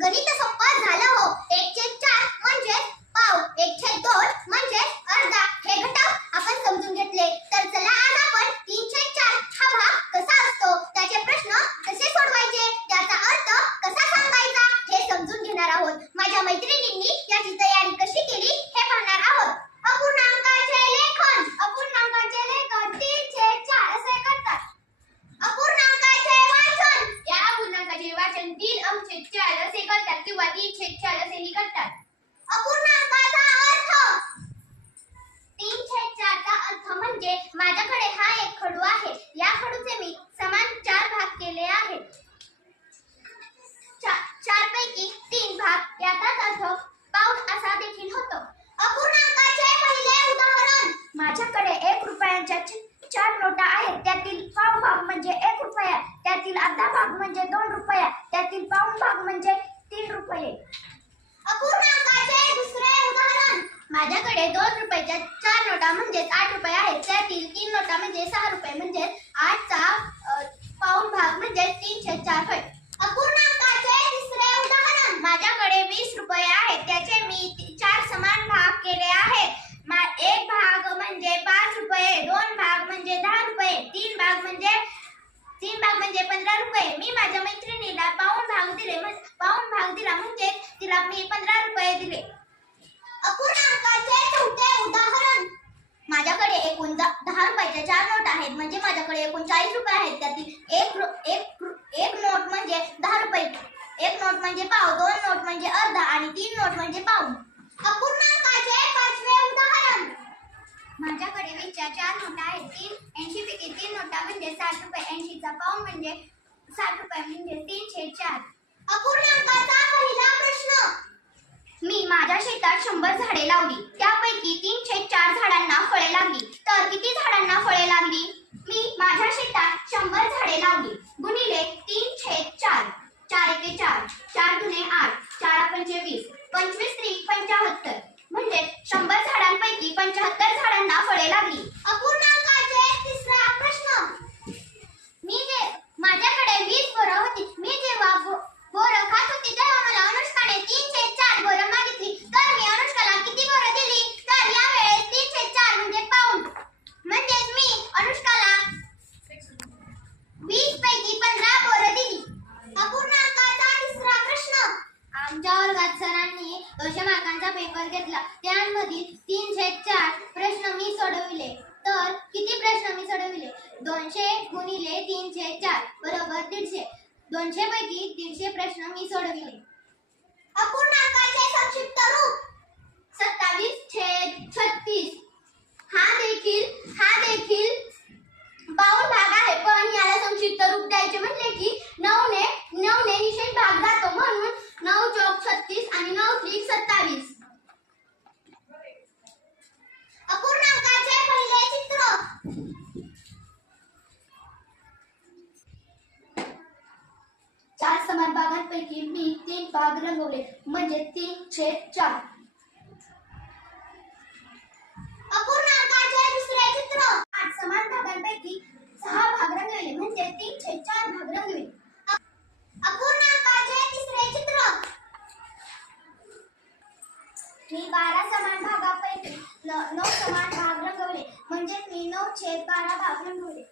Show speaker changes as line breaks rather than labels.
गणित सोपं झालं हो. एक छेद चार म्हणजे पाव. एक छेद दोन म्हणजे अर्धा. हे घटक आपण समजून घेतले. तर चला आज आपण तीन चार हा भाग कसा असतो? त्याचे प्रश्न कसे सोडवायचे? त्याचा अर्थ कसा सांगायचा? हे समजून घेणार आहोत. माझ्या मैत्रिणींनी याची तयारी कशी केली हे पाहणार आहोत अपूर्णांकाचे लेखन अपूर्णांकाचे लेखन तीन छेद चार असे करतात अपूर्णांकाचे वाचन
या अपूर्णांकाचे वाचन तीन अंश चार असे करतात किंवा तीन छेद असेही करतात
अपूर्णांकाचा अर्थ. तीन छेदचारचा अर्थ म्हणजे माझ्याकडे हा एक खडू आहे. या खडूचे मी समान चार भाग केले आहेत. चा- चार पैकी तीन भाग याचाच अर्थ पाऊल असा देखील होतो. अपूर्णांकाचे पहिले उदाहरण. माझ्याकडे एक रुपयाच्या चार नोटा आहेत. त्यातील पाव भाग म्हणजे एक रुपया. त्यातील अर्धा भाग म्हणजे दोन रुपया त्यातील पाऊण भाग म्हणजे तीन रुपये अपूर्णांकाचे दुसरे उदाहरण माझ्याकडे दोन रुपयाच्या चार नोटा म्हणजेच आठ रुपये आहेत. त्यातील तीन नोटा म्हणजे सहा रुपये म्हणजे आठचा पाऊन भाग म्हणजे तीनशे चार होय अपूर्णांकाचे तिसरे उदाहरण. माझ्याकडे वीस रुपये आहेत. त्याचे मी चार समान भाग केले आहेत एक भाग म्हणजे पाच रुपये दोन भाग म्हणजे दहा रुपये तीन भाग म्हणजे तीन भाग म्हणजे पंधरा रुपये. मी माझ्या मैत्रिणीला पाऊन भाग दिले पाऊन भाग दिला म्हणजे तिला मी पंधरा रुपये दिले. अपूर्णांकाचे माझ्याकडे एकूण दहा रुपयाच्या चार नोट आहेत. म्हणजे माझ्याकडे एकूण चाळीस रुपये आहेत. त्यातील एक एक एक नोट म्हणजे दहा रुपये. एक नोट म्हणजे पाव दोन नोट म्हणजे अर्धा आणि तीन नोट म्हणजे पाव अपूर्णांकाचे पाचवे उदाहरण. माझ्याकडे वीसच्या चार नोटा आहेत. तीन ऐंशी पैकी तीन नोटा म्हणजे साठ रुपये. ऐंशीचा पाव म्हणजे साठ रुपये म्हणजे तीनशे चार. अपूर्णांकाचा पहिला प्रश्न. मी माझ्या शेतात शंभर झाडे लावली त्यापैकी तीनशे चार झाडांना फळे लागली. तर किती झाडांना फळे लागली? मी माझ्या शेतात शंभर झाडे लावली. गुणिले तीन छेद चार. चार एके चार. चार दुने आठ. चार पंचे वीस. पंचवीस त्रिक पंचाहत्तर म्हणजे शंभर झाडांपैकी पंचाहत्तर झाडांना फळे लागली अपूर्णांकाचे तिसरा प्रश्न मी जे माझ्याकडे वीस बोरं होती मी जेव्हा बो- बोरं खात होती तेव्हा मला अनुष्काने तीन छेद चार बोरं मागितली तर मी अनुष्काला किती बोरं दिली तर यावेळेस तीन छेद चार म्हणजे पाऊंड म्हणजेच मी अनुष्काला वीस पैकी पंधरा बोरं दिली अपूर्णांकाचा तिसरा प्रश्न आमच्या वर्गात सरांनी दोनशे मार्कांचा पेपर घेतला. त्यामधील तीन छेद चार प्रश्न मी सोडविले. तर किती प्रश्न मी सोडविले? दोनशे गुणिले तीन छेद चार बरोबर दीडशे. दोनशे पैकी दीडशे प्रश्न मी सोडविले. अपूर्णांकाचे संक्षिप्त रूप सत्तावीस छेद छत्तीस हा देखील हा देखील बावन्न भाग आहे पण याला संक्षिप्त रूप द्यायचे म्हटले की नऊ ने नऊ ने निषेध भाग जातो म्हणून नऊ चौक छत्तीस आणि सत्तावीस. अपूर्णांकाचे पहिले चित्र. चार समान भागांपैकी मी तीन भाग रंगवले. म्हणजे तीन छेद चार. अपूर्णांकाचे दुसरे चित्र. आठ समान भागांपैकी सहा भाग रंगवले म्हणजे तीन छेद चार भाग रंगवले अ- अपूर्णांकाचे तिसरे चित्र मी बारा समान भागापैकी नऊ समान भाग रंगवले. म्हणजे मी नऊ छेद बारा भाग रंगवले.